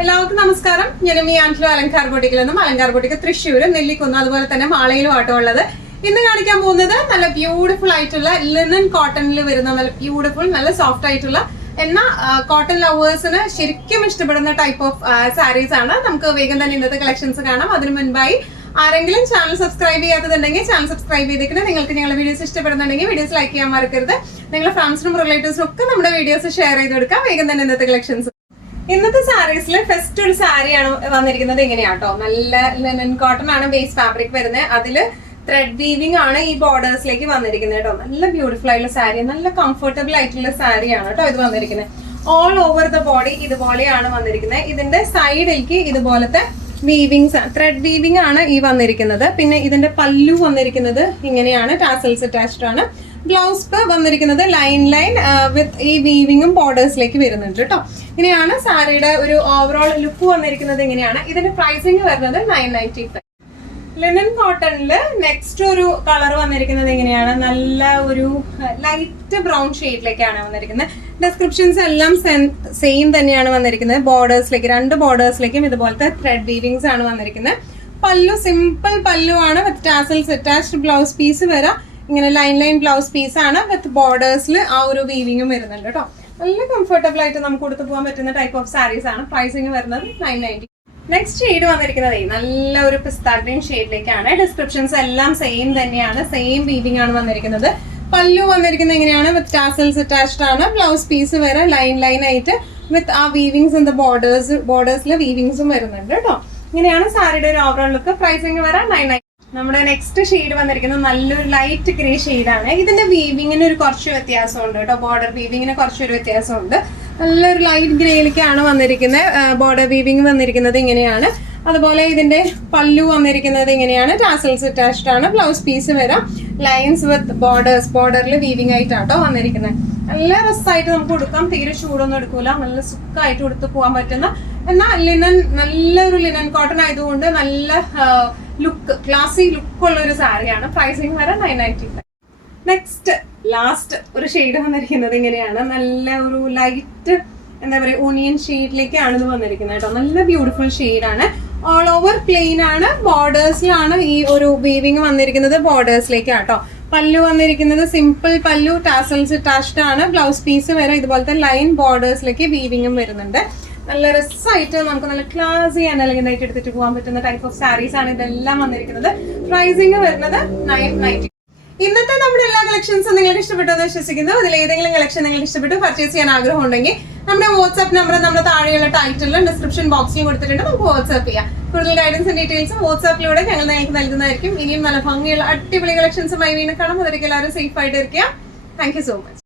എല്ലാവർക്കും നമസ്കാരം. ഞാൻ ആൻഡ്ലോ അലങ്കാർ ബോട്ടിക്കിൽ നിന്നും അലങ്കാർ ബോട്ടിക്ക് തൃശ്ശൂർ, നെല്ലിക്കുന്ന്, അതുപോലെ തന്നെ മാളയിലും ആട്ടോ ഉള്ളത്. ഇന്ന് കാണിക്കാൻ പോകുന്നത് നല്ല ബ്യൂട്ടിഫുൾ ആയിട്ടുള്ള ലിനൻ കോട്ടണിൽ വരുന്ന നല്ല ബ്യൂട്ടിഫുൾ നല്ല സോഫ്റ്റ് ആയിട്ടുള്ള എന്നാൽ കോട്ടൺ ലവേഴ്സിന് ശരിക്കും ഇഷ്ടപ്പെടുന്ന ടൈപ്പ് ഓഫ് സാരീസ് ആണ്. നമുക്ക് വേഗം തന്നെ ഇന്നത്തെ കളക്ഷൻസ് കാണാം. അതിനു മുൻപായി ആരെങ്കിലും ചാനൽ സബ്സ്ക്രൈബ് ചെയ്യാത്തതുണ്ടെങ്കിൽ ചാനൽ സബ്സ്ക്രൈബ് ചെയ്തിട്ട് നിങ്ങൾക്ക് ഞങ്ങളുടെ വീഡിയോസ് ഇഷ്ടപ്പെടുന്നുണ്ടെങ്കിൽ വീഡിയോസ് ലൈക്ക് ചെയ്യാൻ മറക്കരുത്. നിങ്ങളുടെ ഫ്രണ്ട്സിനും റിലേറ്റീവ്സിനും ഒക്കെ നമ്മുടെ വീഡിയോസ് ഷെയർ ചെയ്ത് കൊടുക്കാം. വേഗം തന്നെ ഇന്നത്തെ കളക്ഷൻസ്. ഇന്നത്തെ സാരീസിൽ ഫസ്റ്റ് ഒരു സാരിയാണ് വന്നിരിക്കുന്നത്. ഇങ്ങനെയാട്ടോ, നല്ല ലിനൻ കോട്ടൺ ആണ് ബേസ് ഫാബ്രിക് വരുന്നത്. അതില് ത്രെഡ് വീവിംഗ് ആണ് ഈ ബോർഡേഴ്സിലേക്ക് വന്നിരിക്കുന്നത് കേട്ടോ. നല്ല ബ്യൂട്ടിഫുൾ ആയിട്ടുള്ള സാരി, നല്ല കംഫർട്ടബിൾ ആയിട്ടുള്ള സാരിയാണ് കേട്ടോ ഇത് വന്നിരിക്കുന്നത്. ഓൾ ഓവർ ദ ബോഡി ഇതുപോലെയാണ് വന്നിരിക്കുന്നത്. ഇതിന്റെ സൈഡിലേക്ക് ഇതുപോലത്തെ വീവിങ്സ്, ത്രെഡ് വീവിംഗ് ആണ് ഈ വന്നിരിക്കുന്നത്. പിന്നെ ഇതിന്റെ പല്ലു വന്നിരിക്കുന്നത് ഇങ്ങനെയാണ്, ടാസൽസ് അറ്റാച്ച്ഡ് ആണ്. ബ്ലൗസ് വന്നിരിക്കുന്നത് ലൈൻ വിത്ത് ഈ വീവിങ്ങും ബോർഡേഴ്സിലേക്ക് വരുന്നുണ്ട് കേട്ടോ. ഇങ്ങനെയാണ് സാരിയുടെ ഒരു ഓവറോൾ ലുക്ക് വന്നിരിക്കുന്നത്. ഇങ്ങനെയാണ് ഇതിന്റെ പ്രൈസിങ് വരുന്നത് 995. ലിനൻ കോട്ടണില് നെക്സ്റ്റ് ഒരു കളർ വന്നിരിക്കുന്നത് ഇങ്ങനെയാണ്, നല്ല ഒരു ലൈറ്റ് ബ്രൗൺ ഷെയ്ഡിലേക്കാണ് വന്നിരിക്കുന്നത്. ഡിസ്ക്രിപ്ഷൻസ് എല്ലാം സെയിം തന്നെയാണ് വന്നിരിക്കുന്നത്. ബോർഡേഴ്സിലേക്ക്, രണ്ട് ബോർഡേഴ്സിലേക്കും ഇതുപോലത്തെ ത്രെഡ് വീവിങ്സ് ആണ് വന്നിരിക്കുന്നത്. പല്ലു സിമ്പിൾ പല്ലു ആണ് വിത്ത് ടാസൽസ് അറ്റാച്ച്ഡ്. ബ്ലൗസ് പീസ് വരെ ഇങ്ങനെ ലൈൻ ബ്ലൗസ് പീസ് ആണ് വിത്ത് ബോർഡേഴ്സിൽ ആ ഒരു വീവിങ്ങും വരുന്നുണ്ട് കേട്ടോ. നല്ല കംഫർട്ടബിൾ ആയിട്ട് നമുക്ക് കൊടുത്തു പോകാൻ പറ്റുന്ന ടൈപ്പ് ഓഫ് സാരീസ് ആണ്. പ്രൈസിങ് വരുന്നത് 990. നെക്സ്റ്റ് ഷെയ്ഡ് വന്നിരിക്കുന്നത് നല്ല ഒരു പിസ്ത ഗ്രീൻ ഷെയ്ഡിലേക്കാണ്. ഡിസ്ക്രിപ്ഷൻസ് എല്ലാം സെയിം തന്നെയാണ്, സെയിം വീവിംഗ് ആണ് വന്നിരിക്കുന്നത്. പല്ലു വന്നിരിക്കുന്നത് എങ്ങനെയാണ്, വിത്ത് ടാസൽസ് അറ്റാച്ച്ഡ് ആണ്. ബ്ലൗസ് പീസ് വരെ ലൈൻ ആയിട്ട് വിത്ത് ആ വീവിങ്സ് ഇൻ ദ ബോർഡേഴ്സിൽ വീവിങ്സും വരുന്നുണ്ട് കേട്ടോ. ഇങ്ങനെയാണ് സാരിയുടെ ഒരു ഓവറോൾ ലുക്ക്. പ്രൈസിങ് വരെ 990. നമ്മുടെ നെക്സ്റ്റ് ഷെയ്ഡ് വന്നിരിക്കുന്നത് നല്ലൊരു ലൈറ്റ് ഗ്രേ ഷെയ്ഡാണ്. ഇതിന്റെ വീവിങ്ങിന് ഒരു കുറച്ച് വ്യത്യാസമുണ്ട് കേട്ടോ. ബോർഡർ വീവിങ്ങിന് കുറച്ചൊരു വ്യത്യാസമുണ്ട്. നല്ലൊരു ലൈറ്റ് ഗ്രേയിലേക്കാണ് വന്നിരിക്കുന്നത്. ബോർഡർ വീവിങ് വന്നിരിക്കുന്നത് ഇങ്ങനെയാണ്. അതുപോലെ ഇതിന്റെ പല്ലു വന്നിരിക്കുന്നത് ഇങ്ങനെയാണ്, ടാസൽസ് അറ്റാച്ച്ഡ് ആണ്. ബ്ലൗസ് പീസ് വരാം ലൈൻസ് വിത്ത് ബോർഡറിൽ വീവിംഗ് ആയിട്ടാട്ടോ വന്നിരിക്കുന്നത്. നല്ല രസമായിട്ട് നമുക്ക് കൊടുക്കാം. തീരെ ചൂടൊന്നും എടുക്കൂല, നല്ല സുഖമായിട്ട് കൊടുത്ത് പോകാൻ പറ്റുന്ന, എന്നാൽ ലിനൻ നല്ലൊരു ലിനൻ കോട്ടൺ ആയതുകൊണ്ട് നല്ല ലുക്ക്, ക്ലാസി ലുക്ക് ഉള്ള ഒരു സാരിയാണ്. പ്രൈസിങ് വരെ 995. നെക്സ്റ്റ് ലാസ്റ്റ് ഒരു ഷെയ്ഡ് വന്നിരിക്കുന്നത് ഇങ്ങനെയാണ്, നല്ല ഒരു ലൈറ്റ് എന്താ പറയുക ഓണിയൻ ഷെയ്ഡിലേക്കാണ് ഇത് വന്നിരിക്കുന്നത് കേട്ടോ. നല്ല ബ്യൂട്ടിഫുൾ ഷെയ്ഡാണ്. ഓൾ ഓവർ പ്ലെയിൻ ആണ്. ബോർഡേഴ്സിലാണ് ഈ ഒരു വീവിങ് വന്നിരിക്കുന്നത്, ബോർഡേഴ്സിലേക്കാട്ടോ. പല്ലു വന്നിരിക്കുന്നത് സിമ്പിൾ പല്ലു, ടാസൽസ് അറ്റാച്ച്ഡ് ആണ്. ബ്ലൗസ് പീസ് വരെ ഇതുപോലത്തെ ലൈൻ ബോർഡേഴ്സിലേക്ക് വീവിങ്ങും വരുന്നുണ്ട്. നല്ല രസമായിട്ട് നമുക്ക് നല്ല ക്ലാസി ആൻഡ് എലഗന്റ് ആയിട്ട് എടുത്തിട്ട് പോകാൻ പറ്റുന്ന ടൈപ്പ് ഓഫ് സാരീസ് ആണ് ഇതെല്ലാം വന്നിരിക്കുന്നത്. പ്രൈസിങ് വരുന്നത് 990. ഇന്നത്തെ നമ്മുടെ എല്ലാ കളക്ഷൻസും നിങ്ങൾക്ക് ഇഷ്ടപ്പെട്ടു എന്ന് വിശ്വസിക്കുന്നു. അതിൽ ഏതെങ്കിലും കളക്ഷൻ നിങ്ങൾക്ക് ഇഷ്ടപ്പെട്ടു പർച്ചേസ് ചെയ്യാൻ ആഗ്രഹം ഉണ്ടെങ്കിൽ നമ്മുടെ വാട്സ്ആപ്പ് നമ്പർ നമ്മുടെ താഴെയുള്ള ടൈറ്റിലും ഡിസ്ക്രിപ്ഷൻ ബോക്സിലും കൊടുത്തിട്ടുണ്ട്. നമുക്ക് വാട്സ്ആപ്പ് ചെയ്യാം. കൂടുതൽ ഗൈഡൻസും ഡീറ്റെയിൽസും വാട്സ്ആപ്പിലൂടെ ഞങ്ങൾ നിങ്ങൾക്ക് നൽകുന്നതായിരിക്കും. ഇനിയും നല്ല ഭംഗിയുള്ള അടിപൊളി കളക്ഷൻസുമായി വീണ്ടും കാണാം. അതിലേക്ക് എല്ലാവരും സേഫ് ആയിട്ട് ഇരിക്കുക. Thank you so much.